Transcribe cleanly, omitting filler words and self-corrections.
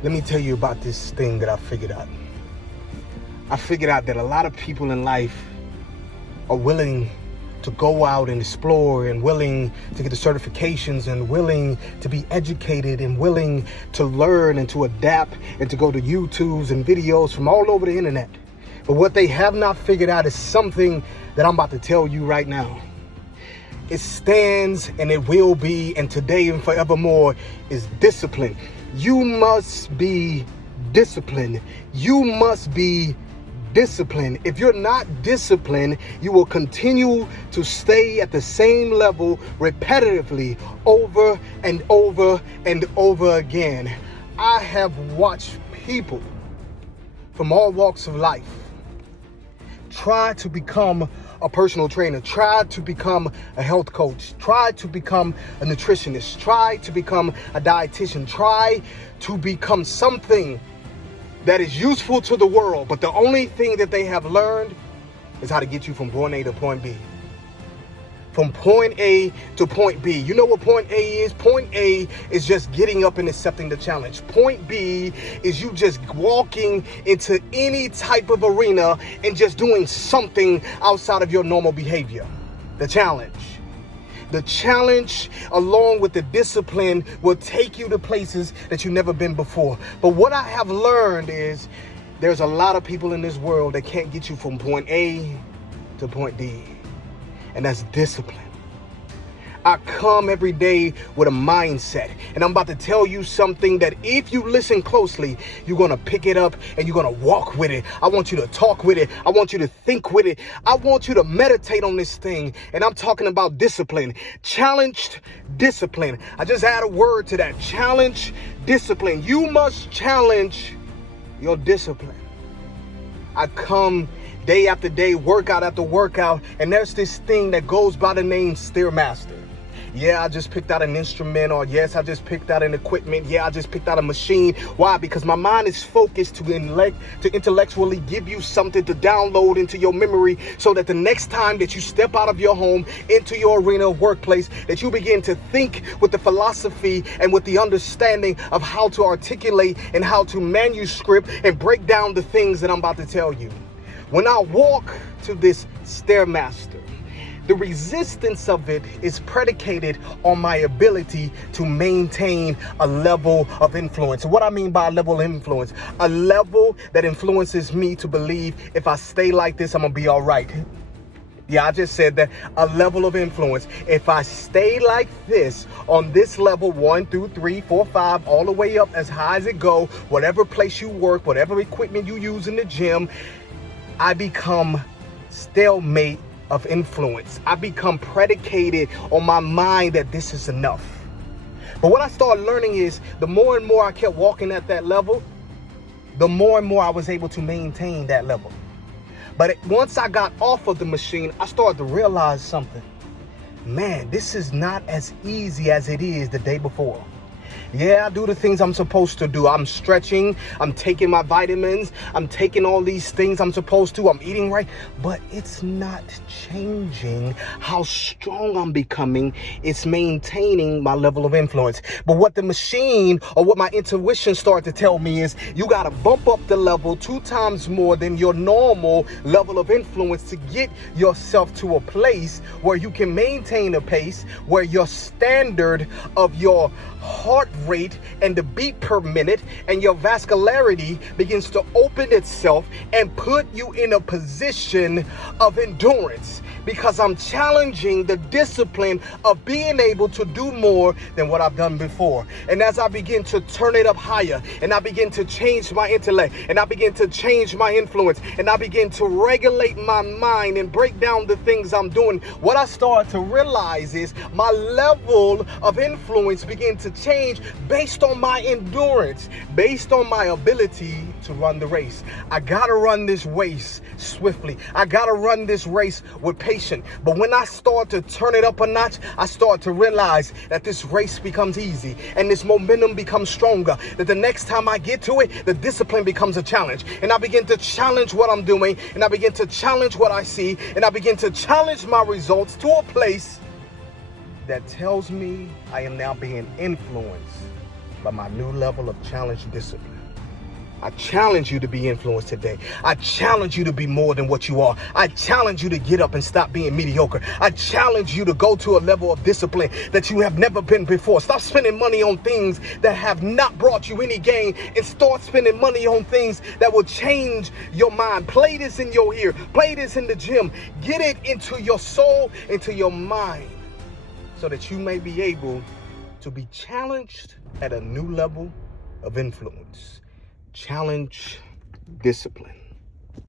Let me tell you about this thing that I figured out. I figured out that a lot of people in life are willing to go out and explore and willing to get the certifications and willing to be educated and willing to learn and to adapt and to go to YouTubes and videos from all over the internet. But what they have not figured out is something that I'm about to tell you right now. It stands and it will be, and today and forevermore, is discipline. You must be disciplined. You must be disciplined. If you're not disciplined, you will continue to stay at the same level repetitively over and over and over again. I have watched people from all walks of life try to become a personal trainer, try to become a health coach, try to become a nutritionist, try to become a dietitian, try to become something that is useful to the world. But the only thing that they have learned is how to get you from point A to point B. From point A to point B. You know what point A is? Point A is just getting up and accepting the challenge. Point B is you just walking into any type of arena and just doing something outside of your normal behavior. The challenge. The challenge, along with the discipline, will take you to places that you've never been before. But what I have learned is there's a lot of people in this world that can't get you from point A to point D. And that's discipline. I come every day with a mindset, and I'm about to tell you something that if you listen closely, you're going to pick it up and you're going to walk with it. I want you to talk with it. I want you to think with it. I want you to meditate on this thing. And I'm talking about discipline. Challenged discipline. I just add a word to that. Challenge discipline. You must challenge your discipline. I come day after day, workout after workout, and there's this thing that goes by the name Stairmaster. Yeah, I just picked out an instrument, or yes, I just picked out an equipment. Yeah, I just picked out a machine. Why? Because my mind is focused to intellectually give you something to download into your memory, so that the next time that you step out of your home into your arena of workplace, that you begin to think with the philosophy and with the understanding of how to articulate and how to manuscript and break down the things that I'm about to tell you. When I walk to this Stairmaster, the resistance of it is predicated on my ability to maintain a level of influence. What I mean by a level of influence, a level that influences me to believe if I stay like this, I'm gonna be all right. Yeah, I just said that. A level of influence. If I stay like this, on this level, 1, 2, 3, 4, 5, all the way up as high as it go, whatever place you work, whatever equipment you use in the gym, I become stalemate of influence. I become predicated on my mind that this is enough. But what I started learning is the more and more I kept walking at that level, the more and more I was able to maintain that level. But once I got off of the machine, I started to realize something. Man, this is not as easy as it is the day before. Yeah, I do the things I'm supposed to do. I'm stretching, I'm taking my vitamins, I'm taking all these things I'm supposed to, I'm eating right, but it's not changing how strong I'm becoming. It's maintaining my level of influence. But what the machine or what my intuition started to tell me is you got to bump up the level 2 times more than your normal level of influence to get yourself to a place where you can maintain a pace where your standard of your heart rate and the beat per minute and your vascularity begins to open itself and put you in a position of endurance, because I'm challenging the discipline of being able to do more than what I've done before. And as I begin to turn it up higher, and I begin to change my intellect, and I begin to change my influence, and I begin to regulate my mind and break down the things I'm doing, what I start to realize is my level of influence begin to change based on my endurance, based on my ability to run the race. I gotta run this race swiftly. I gotta run this race with patience. But when I start to turn it up a notch, I start to realize that this race becomes easy and this momentum becomes stronger. That the next time I get to it, the discipline becomes a challenge. And I begin to challenge what I'm doing, and I begin to challenge what I see, and I begin to challenge my results to a place that tells me I am now being influenced by my new level of challenge and discipline. I challenge you to be influenced today. I challenge you to be more than what you are. I challenge you to get up and stop being mediocre. I challenge you to go to a level of discipline that you have never been before. Stop spending money on things that have not brought you any gain and start spending money on things that will change your mind. Play this in your ear. Play this in the gym. Get it into your soul, into your mind, so that you may be able to be challenged at a new level of influence. Challenge discipline.